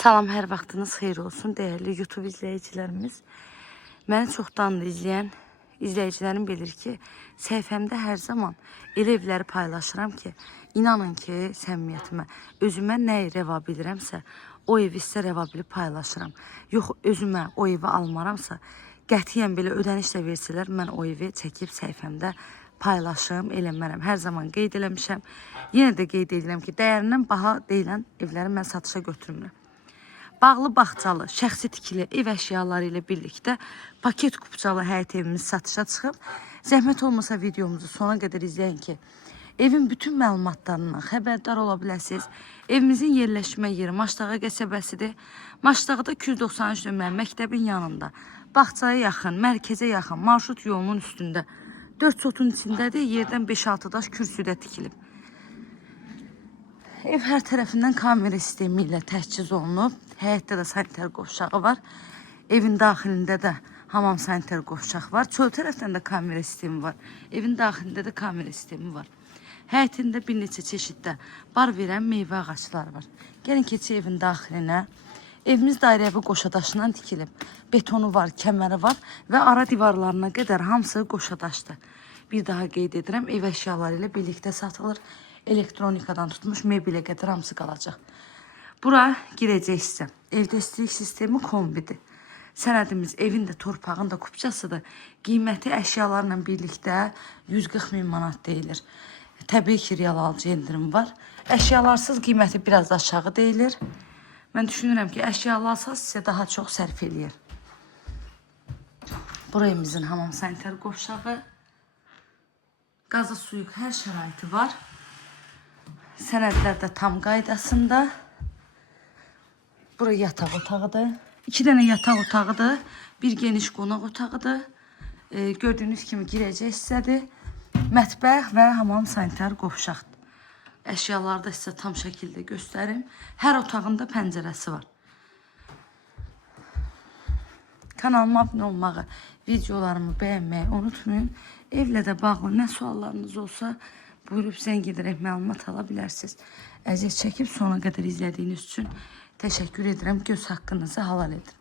Salam, hər vaxtınız xeyir olsun, dəyərli YouTube izləyicilərimiz. Məni çoxdan da izləyən izləyicilərim bilir ki, səhifəmdə hər zaman elə evləri paylaşıram ki, inanın ki, səmimiyyətimə, özümə nəyi rəva bilirəmsə, o evi sizə rəva bilib paylaşıram. Yox, özümə o evi almaramsa, qətiyyən belə ödənişlə versələr, mən o evi çəkib səhifəmdə paylaşım, eləmərəm. Hər zaman qeyd eləmişəm. Yenə də qeyd edirəm ki, dəyərindən baha deyilən evləri mən satışa götürmürəm. Bağlı bağçalı, şəxsi tikili ev əşyaları ilə birlikdə paket kupçalı həyət evimiz satışa çıxıb. Zəhmət olmasa videomuzu sona qədər izləyin ki, evin bütün məlumatlarından xəbərdar ola biləsiniz. Evimizin yerləşmə yeri Maştağa qəsəbəsidir. Maştağda 293 nömrə məktəbin yanında, bağçaya yaxın, mərkəzə yaxın, marşrut yolunun üstündə. 4 sotun içindədir, yerdən 5-6 daş kürsüdə tikilib. Ev hər tərəfindən kamera sistemi ilə təchiz olunub. Həyətdə də sanitar qovşağı var. Evin daxilində də hamam sanitar qovşaq var. Çöl tərəfdən də kamera sistemi var. Evin daxilində də kamera sistemi var. Həyətində bir neçə çeşiddə bar verən meyvə ağacları var. Gəlin keçək evin daxilinə. Evimiz dairəvi qoşadaşından tikilib. Betonu var, kəməri var və ara divarlarına qədər hamısı qoşadaşdır. Bir daha qeyd edirəm, ev əşyaları ilə birlikdə satılır. Elektronikadan tutmuş mebilə qədər hamısı qalacaq. Bura girəcəksə, evdə istilik sistemi kombidir. Sənədimiz evin də torpağın da kupçasıdır. Qiyməti əşyalarla birlikdə 140 min manat deyilir. Təbii ki, real alıcı endirim var. Əşyalarsız qiyməti biraz da aşağı deyilir. Mən düşünürəm ki, əşyalarsa sizə daha çox sərf eləyir. Burayımızın hamam sanitar qovşağı. Qazı suyu hər şəraiti var. Sənədlər də tam qaydasında. Bura yataq otağıdır. 2 dənə yataq otağıdır. Bir geniş qonaq otağıdır. Gördüyünüz kimi girəcək hissədir. Mətbəx və hamam sanitar qovşaqdır. Əşyaları da sizə tam şəkildə göstərim. Hər otağında pəncərəsi var. Kanalıma abunə olmağı, videolarımı bəyənməyi unutmayın. Evlə də bağlı nə suallarınız olsa, buyurub zəng edərək məlumat ala bilərsiniz. Əziyyət çəkib sona qədər izlədiyiniz üçün təşəkkür edirəm. Göz haqqınızı halal edin.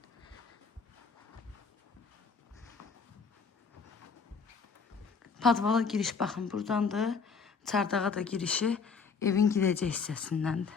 Padvala giriş baxın buradandır. Çardağa da girişi evin girəcək hissəsindəndir.